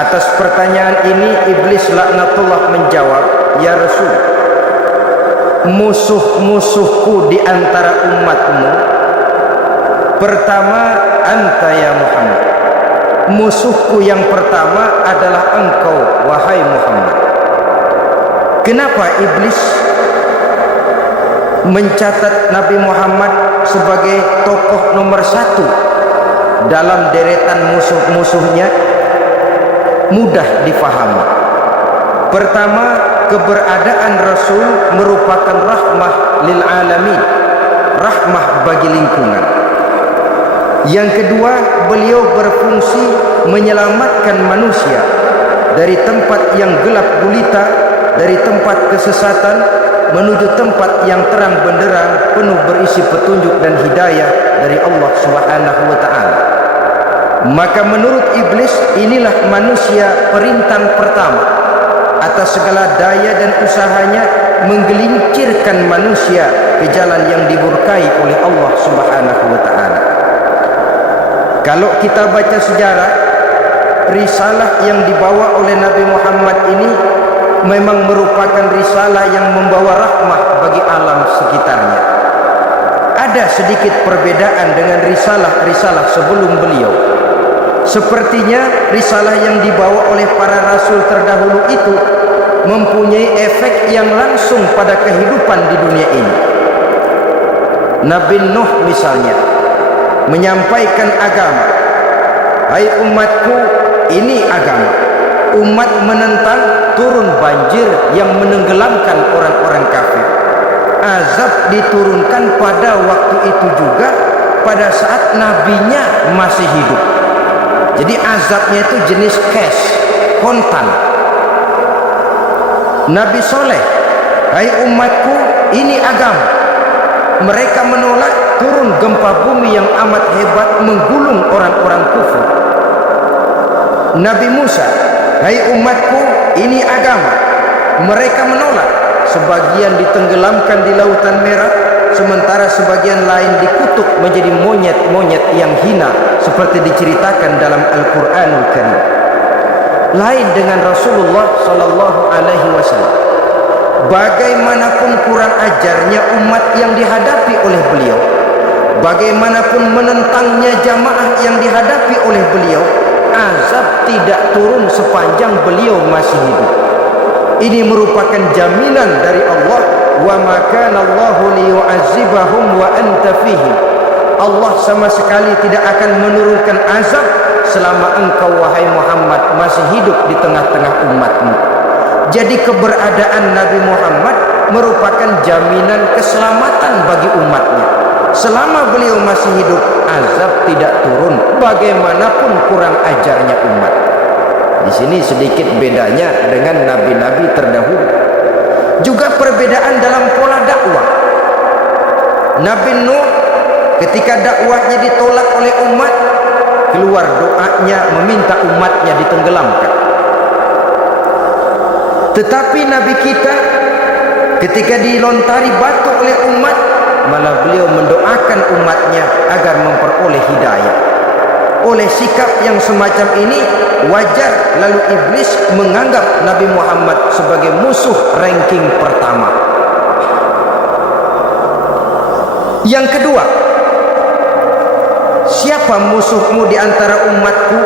Atas pertanyaan ini iblis laknatullah menjawab, ya Rasul, musuh-musuhku di antara umatmu, pertama anta ya Muhammad. Musuhku yang pertama adalah engkau wahai Muhammad. Kenapa iblis mencatat Nabi Muhammad sebagai tokoh nomor satu dalam deretan musuh-musuhnya? Mudah difahami. Pertama, keberadaan Rasul merupakan rahmah lil alamin, rahmah bagi lingkungan. Yang kedua, beliau berfungsi menyelamatkan manusia dari tempat yang gelap gulita, dari tempat kesesatan menuju tempat yang terang benderang penuh berisi petunjuk dan hidayah dari Allah Subhanahu wa taala. Maka menurut iblis, inilah manusia perintang pertama atas segala daya dan usahanya menggelincirkan manusia ke jalan yang dimurkai oleh Allah Subhanahu wa taala. Kalau kita baca sejarah, risalah yang dibawa oleh Nabi Muhammad ini memang merupakan risalah yang membawa rahmah bagi alam sekitarnya. Ada sedikit perbedaan dengan risalah-risalah sebelum beliau. Sepertinya risalah yang dibawa oleh para rasul terdahulu itu mempunyai efek yang langsung pada kehidupan di dunia ini. Nabi Nuh misalnya menyampaikan agama. Hai umatku, ini agama. Umat menentang, turun banjir yang menenggelamkan orang-orang kafir. Azab diturunkan pada waktu itu juga, pada saat nabinya masih hidup. Jadi azabnya itu jenis cash, kontan. Nabi Soleh, hai umatku, ini agama. Mereka menolak, turun gempa bumi yang amat hebat menggulung orang-orang kufur. Nabi Musa, hai umatku, ini agama. Mereka menolak, sebagian ditenggelamkan di Lautan Merah, sementara sebagian lain dikutuk menjadi monyet-monyet yang hina seperti diceritakan dalam Al-Qur'anul Karim. Lain dengan Rasulullah sallallahu alaihi wasallam. Bagaimanapun kurang ajarnya umat yang dihadapi oleh beliau, bagaimanapun menentangnya jamaah yang dihadapi oleh beliau, azab tidak turun sepanjang beliau masih hidup. Ini merupakan jaminan dari Allah, wa ma kana Allahu liyu'adzibahum wa anta fihim. Allah sama sekali tidak akan menurunkan azab selama engkau wahai Muhammad masih hidup di tengah-tengah umatmu. Jadi keberadaan Nabi Muhammad merupakan jaminan keselamatan bagi umatnya. Selama beliau masih hidup, azab tidak turun bagaimanapun kurang ajarnya umat. Di sini sedikit bedanya dengan nabi-nabi terdahulu. Juga perbedaan dalam pola dakwah. Nabi Nuh ketika dakwahnya ditolak oleh umat, keluar doanya meminta umatnya ditenggelamkan. Tetapi Nabi kita ketika dilontari batu oleh umat, malah beliau mendoakan umatnya agar memperoleh hidayah. Oleh sikap yang semacam ini, wajar lalu iblis menganggap Nabi Muhammad sebagai musuh ranking pertama. Yang kedua, siapa musuhmu di antara umatku?